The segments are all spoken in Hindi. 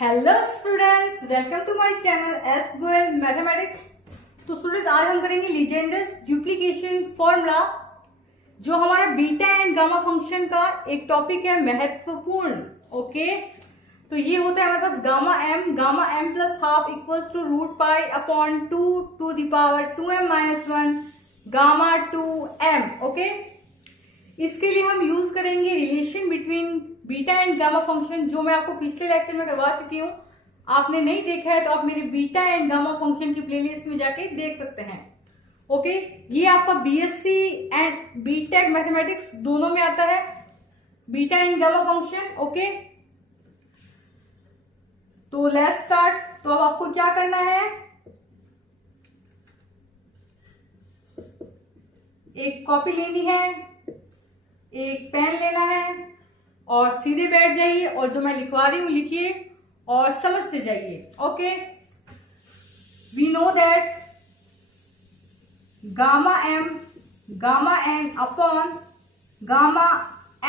Hello students, welcome to my channel S Goyal mathematics. तो स्टूडेंट्स, आज हम करेंगे लीजेंडर्स डुप्लीकेशन फॉर्मूला, जो हमारा बीटा एंड गामा फंक्शन का एक टॉपिक है महत्वपूर्ण। ओके, तो ये होता है हमारे पास gamma m plus half equals to root pi upon 2 to the power 2m minus 1 gamma 2m। Okay, इसके लिए हम यूज करेंगे relation between beta and gamma function, जो मैं आपको पिछले लेक्चर में करवा चुकी हूँ। आपने नहीं देखा है तो आप मेरे बीटा एंड गामा फंक्शन की प्लेलिस्ट में जाके देख सकते हैं। ओके, ये आपका बीएससी एंड बीटेक मैथमेटिक्स दोनों में आता है, beta and gamma function. Okay, तो लेट्स स्टार्ट। तो अब आपको क्या करना है, एक कॉपी लेनी है, एक पेन लेना है और सीधे बैठ जाइए और जो मैं लिखवा रही हूं लिखिए और समझते जाइए। Okay, we know that gamma n upon gamma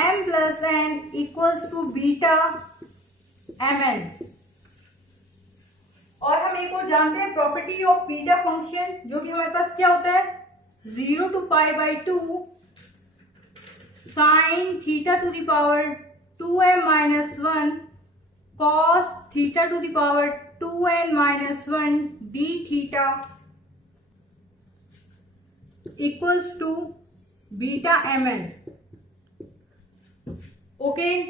m plus n equals to beta m n. और हम एक और जानते हैं प्रॉपर्टी ऑफ बीटा फंक्शन, जो कि हमारे पास क्या होता है, 0 to pi by 2 sine theta to the power 2m minus 1 cos theta to the power 2n minus 1 d theta equals to beta m n. Okay,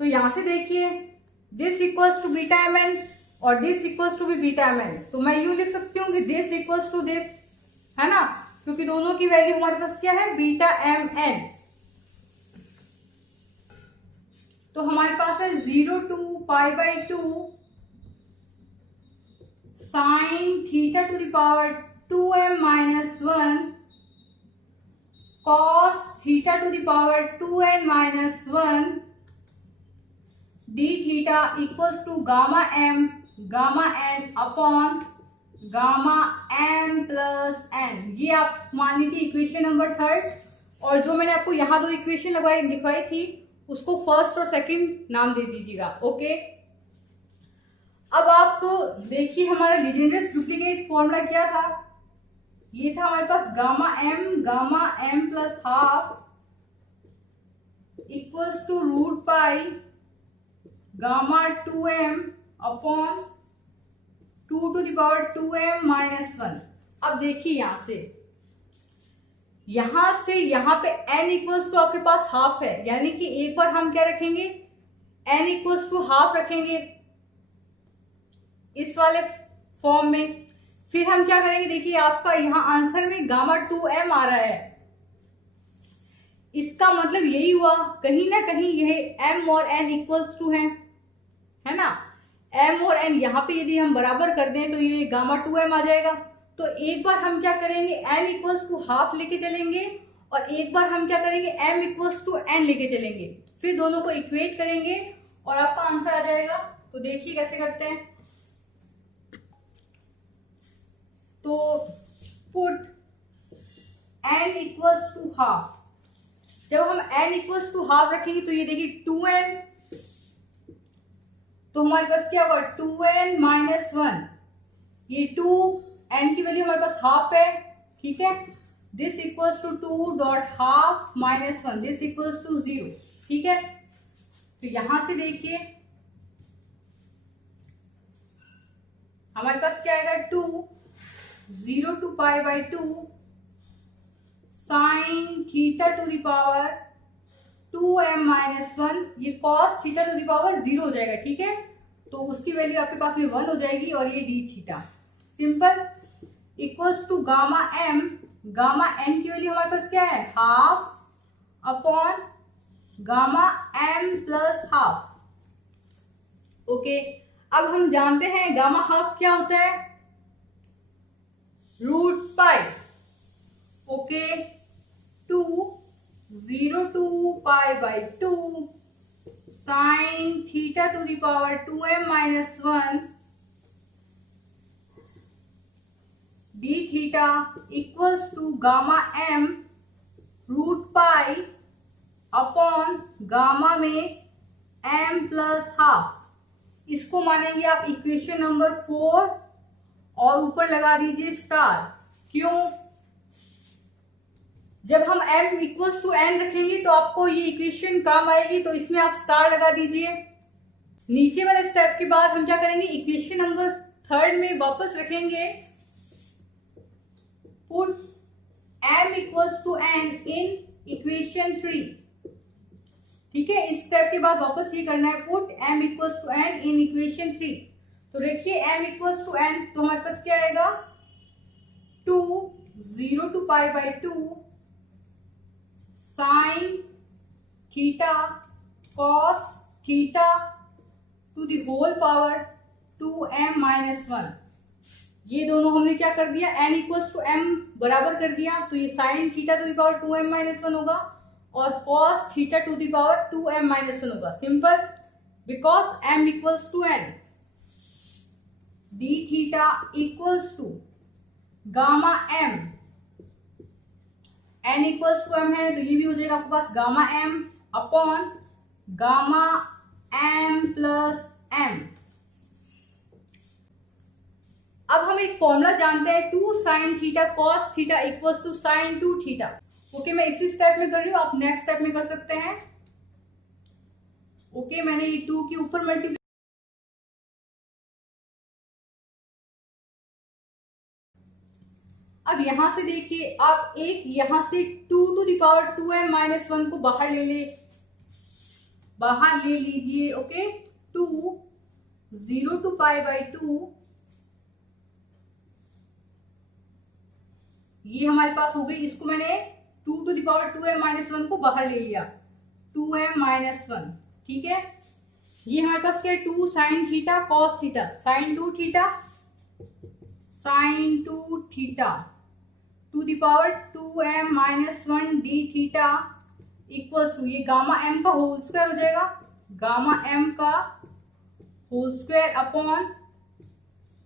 तो यहां से देखिए, this equals to beta m n और दिस इक्वल्स टू भी बीटा एम एन। तो मैं यूं लिख सकती हूँ कि दिस इक्वल्स टू दिस, है ना, क्योंकि दोनों की वैल्यू हमारे पास क्या है, बीटा एम एन। तो हमारे पास है 0 to pi by 2 sine theta to the power 2m minus 1 cos theta to the power 2n minus 1 d theta equals to gamma n upon gamma m plus n. ये आप मान लीजिए इक्वेशन नंबर 3। और जो मैंने आपको यहाँ दो इक्वेशन लिखवाई थी, उसको फर्स्ट और सेकंड नाम दे दीजिएगा। ओके, अब आप तो देखिए हमारा लीजेंडर्स डुप्लीकेट फॉर्मूला क्या था। ये था हमारे पास gamma m plus half equals to root pi gamma 2m upon 2 to the power 2m minus 1। अब देखिए यहां से यहां पे n इक्वल्स टू आपके पास हाफ है, यानी कि एक बार हम क्या रखेंगे, n इक्वल्स टू हाफ रखेंगे इस वाले फॉर्म में। फिर हम क्या करेंगे, देखिए आपका यहां आंसर में गामा 2m आ रहा है। इसका मतलब यही हुआ, कहीं ना कहीं यह m और n इक्वल्स टू है ना। m और n यहाँ पे यदि हम बराबर कर दें तो ये गामा 2m आ जाएगा। तो एक बार हम क्या करेंगे, n इक्वल्स टू हाफ लेके चलेंगे और एक बार हम क्या करेंगे, m इक्वल्स टू n लेके चलेंगे। फिर दोनों को इक्वेट करेंगे और आपका आंसर आ जाएगा। तो देखिए कैसे करते हैं। तो put n equals to half, जब हम n इक्वल्स टू हाफ रखेंगे तो ये देखिए 2n, तो हमारे पास क्या होगा, 2n माइनस 1। ये 2n की वैल्यू हमारे पास हाफ है, ठीक है। This equals to 2 dot half minus 1, this equals to 0, ठीक है। तो यहां से देखिए हमारे पास क्या आएगा, 0 to pi by 2 sine theta to the power 2m minus 1, ये cos theta to the power 0 हो जाएगा, ठीक है। तो उसकी वैल्यू आपके पास में 1 हो जाएगी और ये d theta simple equals to gamma n की वैल्यू हमारे पास क्या है, half upon gamma m plus half. Okay, अब हम जानते हैं गामा हाफ क्या होता है, root pi. Okay, 0 to pi by 2 sine theta to the power 2m minus 1 d theta equals to gamma m root pi upon gamma में m प्लस हाफ। इसको मानेंगे आप इक्वेशन नंबर 4 और ऊपर लगा दीजिए स्टार। क्यों? जब हम m इक्वल्स टू n रखेंगे तो आपको ये इक्वेशन काम आएगी, तो इसमें आप स्टार लगा दीजिए। नीचे वाले स्टेप के बाद हम क्या करेंगे, इक्वेशन नंबर 3 में वापस रखेंगे put m equals to n in equation 3। ठीक है, इस स्टेप के बाद वापस ये करना है, put m equals to n in equation 3। तो देखिए m इक्वल्स टू n, तो हमारे पास क्या आएगा 2 0 to pi by 2 sine theta cos theta to the whole power 2m minus 1। ये दोनों हमने क्या कर दिया, n इक्वल्स टू m बराबर कर दिया, तो ये sine theta to the power 2m minus 1 होगा और cos theta to the power 2m minus 1 होगा। Simple, because m equals to n, d theta equals to gamma m, n equals to m है तो ये भी हो जाएगा आपके पास gamma m upon gamma m plus m। अब हम एक फॉर्मूला जानते हैं, 2 sine theta cos theta equals to sine 2 theta. Okay, मैं इसी स्टेप में कर रही हूँ, आप नेक्स्ट स्टेप में कर सकते हैं। ओके, मैंने ये 2 के ऊपर मल्टीप्लाई, अब यहां से देखिए आप एक यहां से 2 to the power 2m minus 1 को बाहर ले लीजिए। ओके, 2 0 टू पाई बाई 2, ये हमारे पास हो गई। इसको मैंने 2 to the power 2m minus 1 को बाहर ले लिया, 2m माइनस 1। ठीक है, ये हमारे पास क्या है, 2 sine theta cos theta, sine 2 theta sine 2 theta to the power 2m minus 1 d theta equals to, ये गामा m का होल स्क्वायर हो जाएगा, गामा m का whole square upon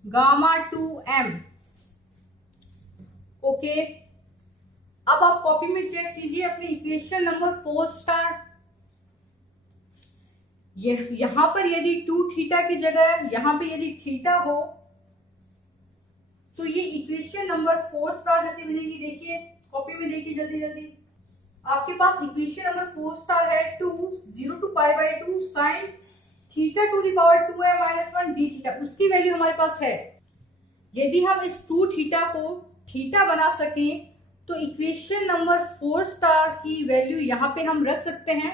gamma 2m। ओके, अब आप कॉपी में चेक कीजिए अपनी इक्वेशन नंबर 4 स्टार। यहां पर यदि 2 थीटा की जगह यहां पे यदि थीटा हो तो ये इक्वेशन नंबर 4 स्टार जैसे बनेगी। देखिए कॉपी में देखिए जल्दी जल्दी, आपके पास इक्वेशन नंबर 4 स्टार है 2 0 to pi by 2 sine theta to the power 2m minus 1 d theta, उसकी वैल्यू हमारे पास है। यदि हम इस 2 थीटा को थीटा बना सकें तो इक्वेशन नंबर 4 स्टार की वैल्यू यहां पे हम रख सकते हैं।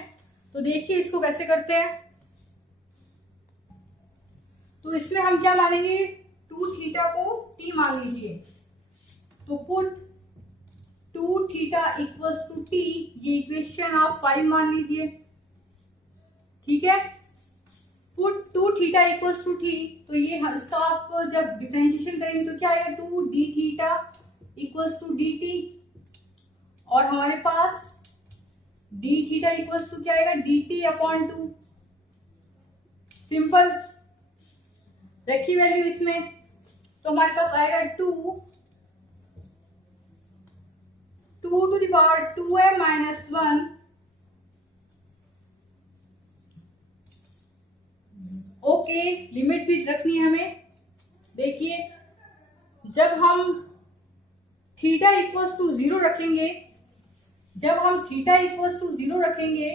तो देखिए इसको कैसे करते हैं, तो इसमें हम क्या मानेंगे, 2 थीटा को t मान लीजिए, तो put 2 theta equals to t, ये इक्वेशन आप 5 मान लीजिए। ठीक है, put 2 theta equals to t, तो ये इसका आप जब डिफरेंशिएशन करेंगे तो क्या आएगा, 2 d theta equals to dt, और हमारे पास d थीटा इक्वल्स टू क्या आएगा, dt अपॉन 2। सिंपल, रखी वैल्यू इसमें, तो हमारे पास आएगा 2 to the power 2m minus 1 okay, limit भी रखनी है हमें। देखिए जब हम थीटा इक्वल्स टू 0 रखेंगे, जब हम थीटा इक्वल्स टू 0 रखेंगे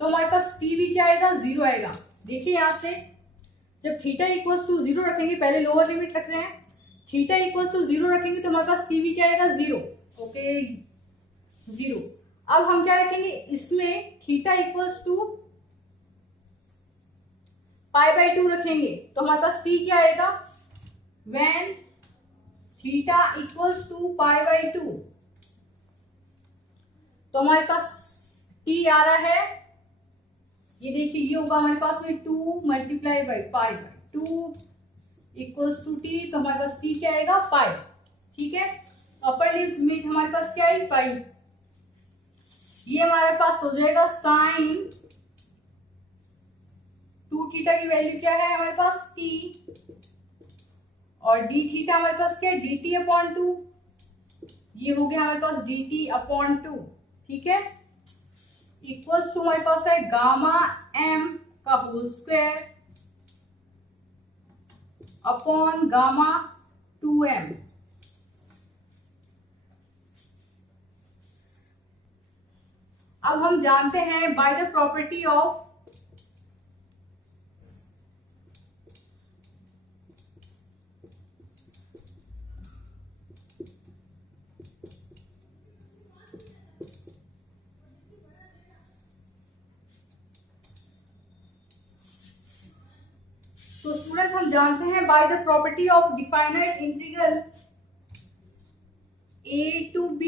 तो हमारे पास t भी क्या आएगा, 0 आएगा। देखिए यहां से जब थीटा इक्वल्स टू 0 रखेंगे, पहले लोअर लिमिट रख रहे हैं, थीटा इक्वल्स टू 0 रखेंगे तो हमारे पास t भी क्या आएगा, 0। ओके 0। अब हम क्या रखेंगे, इसमें theta equals to pi by 2 रखेंगे तो हमारे पास t क्या आएगा, when theta equals to pi by 2, तो हमारे पास t आ रहा है, ये देखिए ये होगा हमारे पास में 2 multiply by pi by 2 equals to t, तो हमारे पास t क्या आएगा, पाई। ठीक है, अपर लिमिट हमारे पास क्या है, पाई। ये हमारे पास हो जाएगा साइन 2 थीटा की वैल्यू क्या है हमारे पास, t, और d थीटा हमारे पास क्या है, dt अपॉन 2, ये हो गया हमारे पास dt अपॉन 2। ठीक है, इक्वल्स टू हमारे पास है गामा m का whole square upon gamma 2m। अब हम जानते हैं बाय द प्रॉपर्टी ऑफ तो स्टूडेंट्स हम जानते हैं by the property of definite integral a to b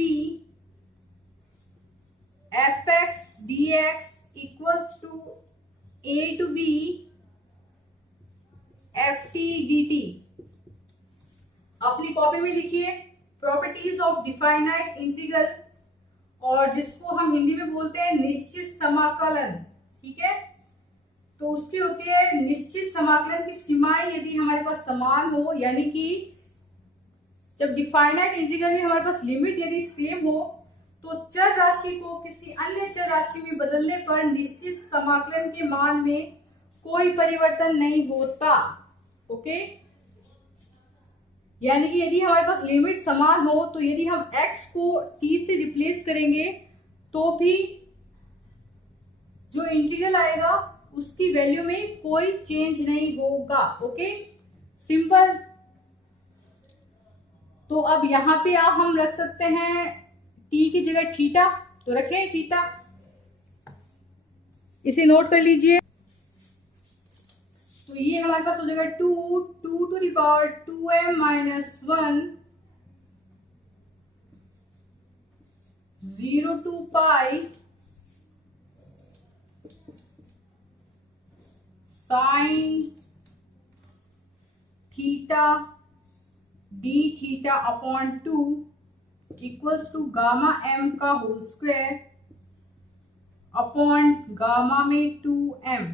fx dx equals to a to b ft dt। अपनी कॉपी में लिखिए प्रॉपर्टीज ऑफ डिफाइनाइट इंटीग्रल, और जिसको हम हिंदी में बोलते हैं निश्चित समाकलन। ठीक है, तो उसकी होती है निश्चित समाकलन की सीमाएं यदि हमारे पास समान हो, यानी कि जब डिफाइनाइट इंटीग्रल में हमारे पास लिमिट यदि सेम हो तो चर राशि को किसी अन्य चर राशि में बदलने पर निश्चित समाकलन के मान में कोई परिवर्तन नहीं होता। ओके, यानी कि यदि हमारे पास लिमिट समान हो तो यदि हम x को t से रिप्लेस करेंगे तो भी जो इंटीग्रल आएगा उसकी वैल्यू में कोई चेंज नहीं होगा। Okay, simple. तो अब यहां पे हम रख सकते हैं t की जगह थीटा, तो रखें थीटा, इसे नोट कर लीजिए। तो ये हमारे पास हो जाएगा 2 to the power 2m minus 1 0 to pi sine theta d theta upon 2 equals to gamma m का होल स्क्वायर अपॉन गामा में 2m,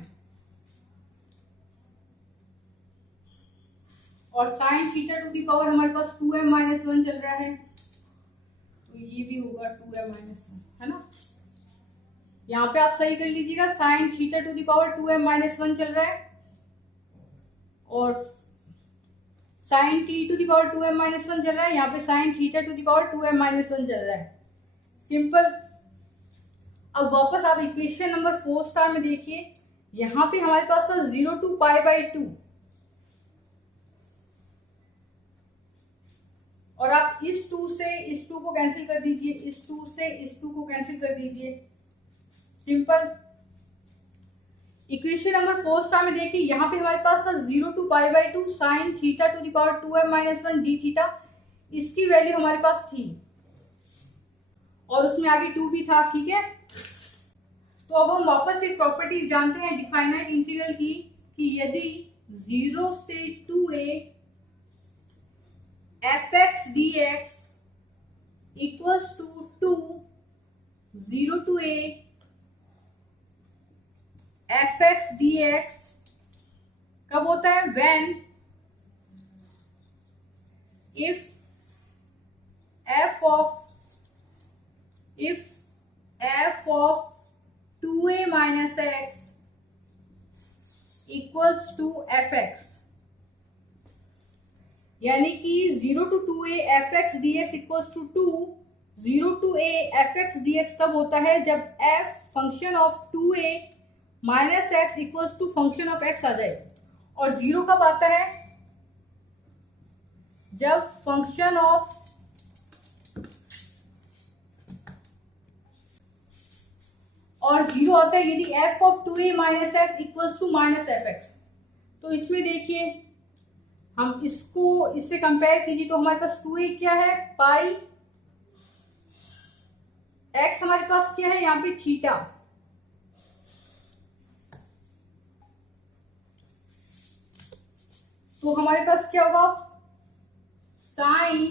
और sine theta to the power हमारे पास 2m माइनस 1 चल रहा है, तो ये भी होगा 2m माइनस 1, है ना। यहाँ पे आप सही कर लीजिएगा, sine theta to the power 2m minus 1 चल रहा है और sine t to the power 2m minus 1 चल रहा है, यहाँ पे sine theta to the power 2m minus 1 चल रहा है। सिंपल। अब वापस आप इक्वेशन नंबर 4 स्टार में देखिए, यहाँ पे हमारे पास था 0 to पाई बाई 2, और आप इस 2 से इस 2 को कैंसिल कर दीजिए, इस 2 से इस 2 को कैंसिल कर दीजिए। सिंपल। इक्वेशन नंबर 4 स्टार में देखिए, यहाँ पे हमारे पास था 0 to pi by 2 sine theta to the power 2m minus 1 d theta, इसकी वैल्यू हमारे पास थी और उसमें आगे 2 भी था। ठीक है, तो अब हम वापस एक प्रॉपर्टी जानते हैं डिफाइनाइट इंटीग्रल की, कि यदि 0 से 2a fx dx equals to 2 0 to a fx dx कब होता है, when if f of 2a minus x equals to fx, यानी कि 0 to 2a fx dx equals to 2, 0 to a fx dx तब होता है जब f function of 2a minus x equals to function of x आ जाए, और 0 कब आता है, जब फंक्शन ऑफ और 0 आता है यदि f of 2a minus x equals to minus f x. तो इसमें देखिए हम इसको इससे कंपेयर कीजिए, तो हमारे पास 2a क्या है, पाई, x हमारे पास क्या है यहाँ पे थीटा, तो हमारे पास क्या होगा, साइन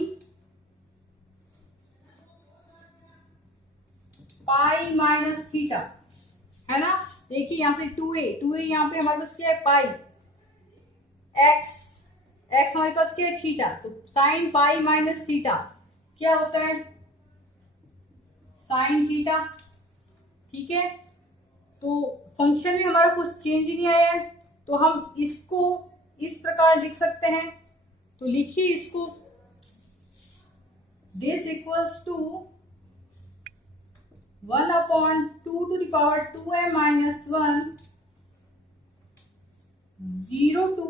पाई माइनस थीटा, है ना। देखिए यहां से 2a यहाँ पे हमारे पास क्या है, पाई, x हमारे पास क्या है, थीटा, तो साइन पाई माइनस थीटा क्या होता है, साइन थीटा। ठीक है, तो फंक्शन में हमारा कुछ चेंज ही नहीं आया है, तो हम इसको इस प्रकार लिख सकते हैं। तो लिखिए इसको, this equals to 1/2 to the power 2m minus 1 0 to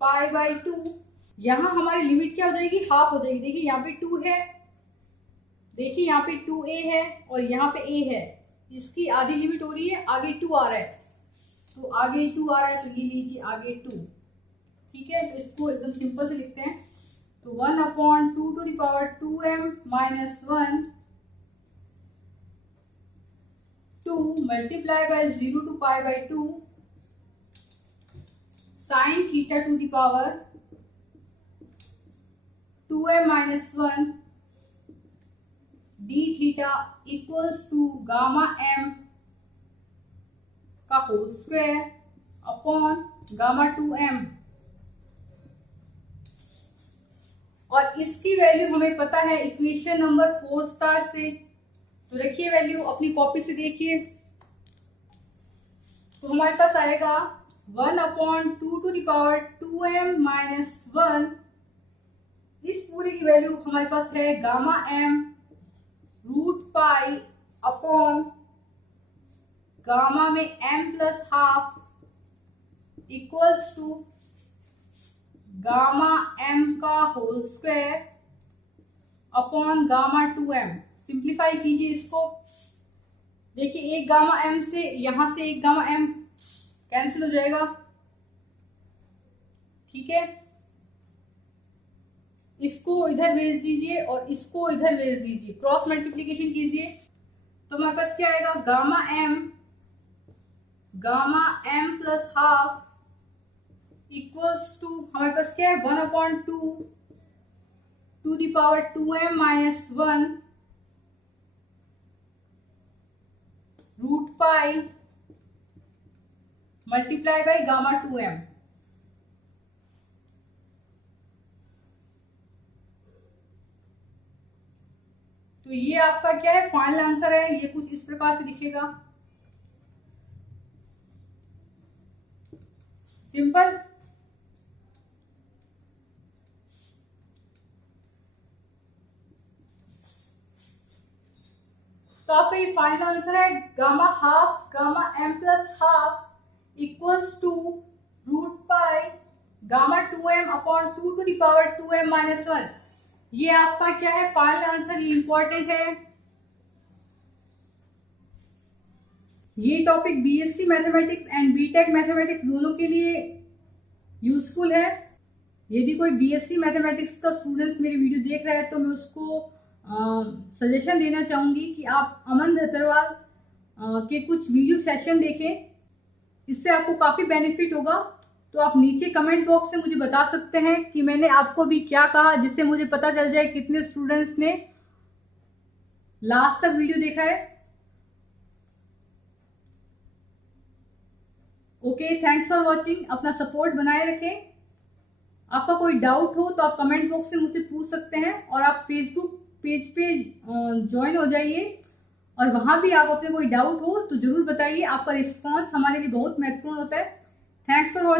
pi by 2। यहाँ हमारी लिमिट क्या हो जाएगी, हाफ हो जाएगी। देखिए यहाँ पे 2 है, देखिए यहाँ पे 2a है और यहाँ पे a है, इसकी आधी लिमिट हो रही है, आगे 2 आ रहा है। तो आगे 2 आ रहा है तो ये लीजिए आगे 2। ठीक है, तो इसको एकदम सिंपल से लिखते हैं। तो 1/2 to the power 2m minus 1 2 multiply by 0 to pi by 2 sin theta to the power 2m minus 1 d theta equals to gamma m का whole square upon gamma 2m। और इसकी वैल्यू हमें पता है इक्वेशन नंबर 4 स्टार से। तो रखिए वैल्यू, अपनी कॉपी से देखिए। तो हमारे पास आएगा 1/2 to the power 2m minus 1। इस पूरी की वैल्यू हमारे पास है gamma m root pi upon gamma में m plus half equals to gamma m का whole square upon gamma 2m। Simplify कीजिए इसको। देखिए एक गामा m से यहां से एक गामा m कैंसिल हो जाएगा। ठीक है, इसको इधर भेज दीजिए और इसको इधर भेज दीजिए, क्रॉस मल्टीप्लीकेशन कीजिए। तो हमारे पास क्या आएगा, gamma m plus half equals to हमारे पास क्या है 1/2 to the power 2m minus 1 root pi multiply by gamma 2m। तो ये आपका क्या है, फाइनल आंसर है। ये कुछ इस प्रकार से दिखेगा, सिंपल। तो आपका ये फाइनल आंसर है gamma half gamma m plus half equals to root pi gamma 2m upon 2 to the power 2m minus 1। ये आपका क्या है, फाइनल आंसर। ये इंपॉर्टेंट है। ये topic BSc mathematics and BTech mathematics दोनों के लिए यूजफुल है। यदि कोई बीएससी मैथमेटिक्स का स्टूडेंट्स मेरी वीडियो देख रहा है तो मैं उसको सजेशन देना चाहूंगी कि आप अमन धतरवाल के कुछ वीडियो सेशन देखें, इससे आपको काफी बेनिफिट होगा। तो आप नीचे कमेंट बॉक्स में मुझे बता सकते हैं कि मैंने आपको भी क्या कहा, जिससे मुझे पता चल जाए कितने स्टूडेंट्स ने लास्ट तक वीडियो देखा है। Okay, thanks for watching. अपना सपोर्ट बनाए रखें। आपका कोई डाउट हो तो आप कमेंट बॉक्स में मुझसे पूछ सकते हैं, और आप फेसबुक पेज पे ज्वाइन हो जाइए, और वहां भी आप अपने कोई डाउट हो तो जरूर बताइए। आपका रिस्पॉन्स हमारे लिए बहुत महत्वपूर्ण होता है। Thanks for watching.